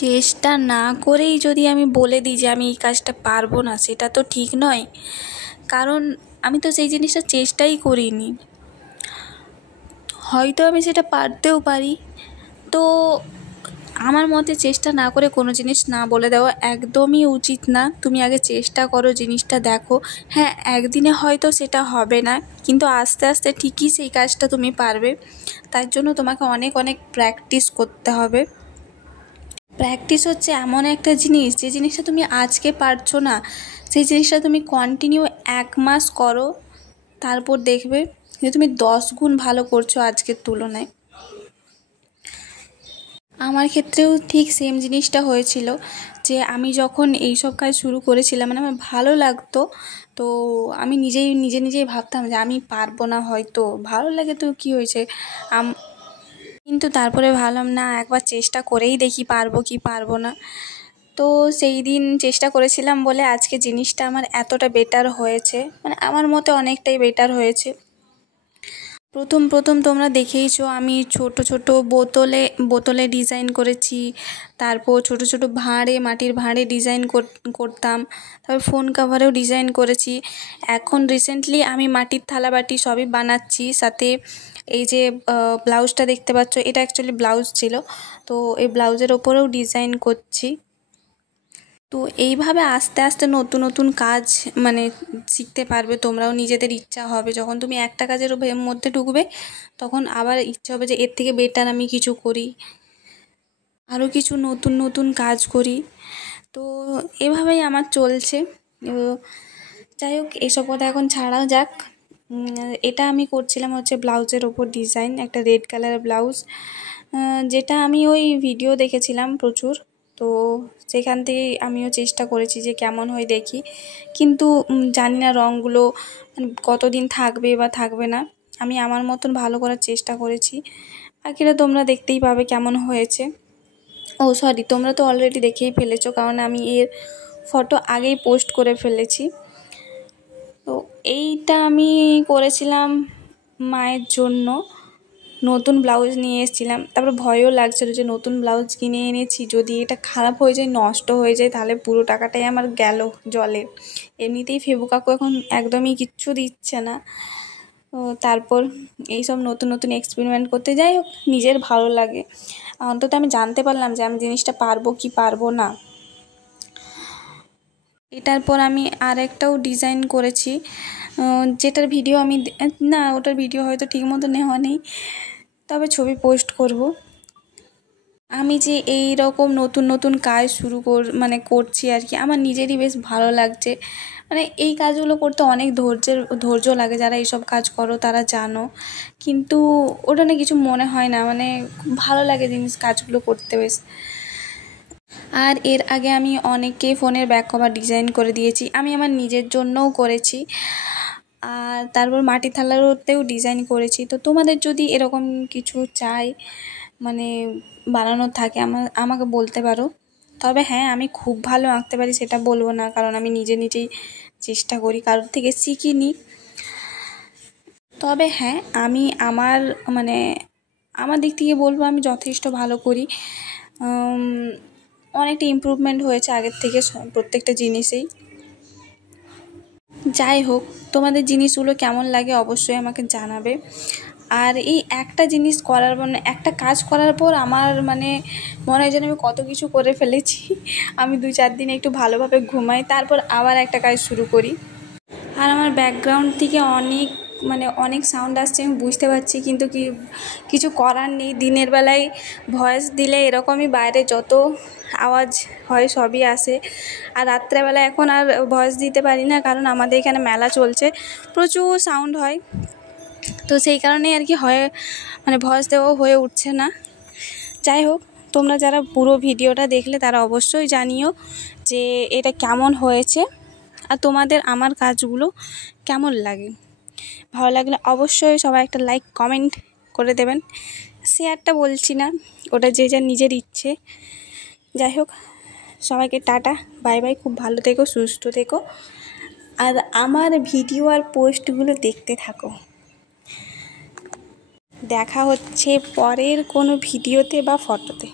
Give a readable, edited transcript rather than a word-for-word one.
চেষ্টা না করেই যদি আমি বলে দিই যে আমি এই কাজটা পারবো না, সেটা তো ঠিক নয়। কারণ আমি তো সেই জিনিসটা চেষ্টাই করিনি। হয়তো আমি সেটা পারতেও পারি। তো আমার মতে চেষ্টা না করে কোনো জিনিস না বলে দেওয়া একদমই উচিত না। তুমি আগে চেষ্টা করো, জিনিসটা দেখো। হ্যাঁ, একদিনে হয়তো সেটা হবে না, কিন্তু আস্তে আস্তে ঠিকই সেই কাজটা তুমি পারবে। তার জন্য তোমাকে অনেক অনেক প্র্যাকটিস করতে হবে। প্র্যাকটিস হচ্ছে এমন একটা জিনিস, যে জিনিসটা তুমি আজকে পারছো না, সেই জিনিসটা তুমি কন্টিনিউ 1 মাস করো, তারপর দেখবে যে তুমি 10 গুণ ভালো করছো আজকের তুলনায়। আমার ক্ষেত্রেও ঠিক সেম জিনিসটা হয়েছিল, যে আমি যখন এইসব কাজ শুরু করেছিলাম, মানে আমার ভালো লাগতো, তো আমি নিজেই ভাবতাম যে আমি পারবো না, হয়তো ভালো লাগে তো কী হয়েছে। কিন্তু তারপরে ভাবলাম না, একবার চেষ্টা করেই দেখি পারবো কি পারবো না। তো সেই দিন চেষ্টা করেছিলাম বলে আজকে জিনিসটা আমার এতটা বেটার হয়েছে, মানে আমার মতে অনেকটাই বেটার হয়েছে। প্রথম তোমরা দেখেইছো আমি ছোট ছোট বোতলে ডিজাইন করেছি, তারপর ছোট ছোট মাটির ভাঁড়ে ডিজাইন করতাম, তারপর ফোন কভারেও ডিজাইন করেছি। এখন রিসেন্টলি আমি মাটির থালা বাটি সবই বানাচ্ছি, সাথে এই যে ব্লাউজটা দেখতে পাচ্ছ, এটা অ্যাকচুয়ালি ব্লাউজ ছিল, তো এই ব্লাউজের ওপরেও ডিজাইন করছি। তো এইভাবে আস্তে আস্তে নতুন নতুন কাজ মানে শিখতে পারবে তোমরাও। নিজেদের ইচ্ছা হবে, যখন তুমি একটা কাজের মধ্যে ঢুকবে, তখন আবার ইচ্ছা হবে যে এর থেকে বেটার আমি কিছু করি, আরও কিছু নতুন নতুন কাজ করি। তো এভাবেই আমার চলছে। যাই হোক, এসব কথা এখন ছাড়া যাক। এটা আমি করছিলাম হচ্ছে ব্লাউজের ওপর ডিজাইন, একটা রেড কালারের ব্লাউজ, যেটা আমি ওই ভিডিও দেখেছিলাম প্রচুর, তো সেখান থেকেই আমিও চেষ্টা করেছি যে কেমন হয় দেখি। কিন্তু জানি না রঙগুলো কতদিন থাকবে বা থাকবে না। আমি আমার মতন ভালো করার চেষ্টা করেছি, বাকিটা তোমরা দেখতেই পাবে কেমন হয়েছে। ও সরি, তোমরা তো অলরেডি দেখেই ফেলেছো, কারণ আমি এর ফটো আগেই পোস্ট করে ফেলেছি। তো এইটা আমি করেছিলাম মায়ের জন্য, নতুন ব্লাউজ নিয়ে এসেছিলাম। তারপর ভয়ও লাগছিলো যে নতুন ব্লাউজ কিনে এনেছি, যদি এটা খারাপ হয়ে যায়, নষ্ট হয়ে যায়, তাহলে পুরো টাকাটাই আমার গেল জলে। এমনিতেই ফেবু কাকু এখন একদমই কিচ্ছু দিচ্ছে না। তো তারপর এইসব নতুন নতুন এক্সপেরিমেন্ট করতে, যাই হোক, নিজের ভালো লাগে। অন্তত আমি জানতে পারলাম যে আমি জিনিসটা পারবো কি পারবো না। এটার পর আমি আর একটাও ডিজাইন করেছি, যেটার ভিডিও আমি না, ওটার ভিডিও হয়তো ঠিক মতো নেওয়া নেই, তবে ছবি পোস্ট করব। আমি যে এই রকম নতুন নতুন কাজ করছি আর কি, আমার নিজেরই বেশ ভালো লাগছে। মানে এই কাজগুলো করতে অনেক ধৈর্য লাগে, যারা এইসব কাজ করো তারা জানো। কিন্তু ওটা না কিছু মনে হয় না, মানে খুব ভালো লাগে কাজগুলো করতে বেশ। আর এর আগে আমি অনেককে ফোনের ব্যাক কভার ডিজাইন করে দিয়েছি, আমি আমার নিজের জন্যও করেছি। আর তারপর মাটির থালারতেও ডিজাইন করেছি। তো তোমাদের যদি এরকম কিছু চাই, মানে বানানোর থাকে, আমাকে বলতে পারো। তবে হ্যাঁ, আমি খুব ভালো আঁকতে পারি সেটা বলবো না, কারণ আমি নিজেই চেষ্টা করি, কারোর থেকে শিখিনি। তবে হ্যাঁ, আমি আমার দিক থেকে বলবো আমি যথেষ্ট ভালো করি। অনেকটা ইমপ্রুভমেন্ট হয়েছে আগের থেকে প্রত্যেকটা জিনিসেই। যাই হোক, তোমাদের জিনিসগুলো কেমন লাগে অবশ্যই আমাকে জানাবে। আর এই একটা জিনিস করার একটা কাজ করার পর আমার মনে হয় যেন আমি কত কিছু করে ফেলেছি। আমি 2-4 দিন একটু ভালোভাবে ঘুমাই, তারপর আবার একটা কাজ শুরু করি। আর আমার ব্যাকগ্রাউন্ড থেকে অনেক সাউন্ড আসছে, আমি বুঝতে পারছি, কিন্তু কিছু করার নেই। দিনের বেলায় ভয়েস দিলে এরকমই, বাইরে যত আওয়াজ হয় সবই আসে। আর রাত্রেবেলা এখন আর ভয়েস দিতে পারি না, কারণ আমাদের এখানে মেলা চলছে, প্রচুর সাউন্ড হয়। তো সেই কারণেই আর কি ভয়েস দেওয়াও হয়ে উঠছে না। যাই হোক, তোমরা যারা পুরো ভিডিওটা দেখলে তারা অবশ্যই জানিও যে এটা কেমন হয়েছে, আর তোমাদের আমার কাজগুলো কেমন লাগে। ভালো লাগলে অবশ্যই সবাই একটা লাইক কমেন্ট করে দেবেন। শেয়ারটা বলছি না, ওটা যে যার নিজের ইচ্ছে। যাই হোক, সবাইকে টাটা, বাই বাই, খুব ভালো থেকো, সুস্থ থেকো, আর আমার ভিডিও আর পোস্টগুলো দেখতে থাকো। দেখা হচ্ছে পরের কোনো ভিডিওতে বা ফটোতে।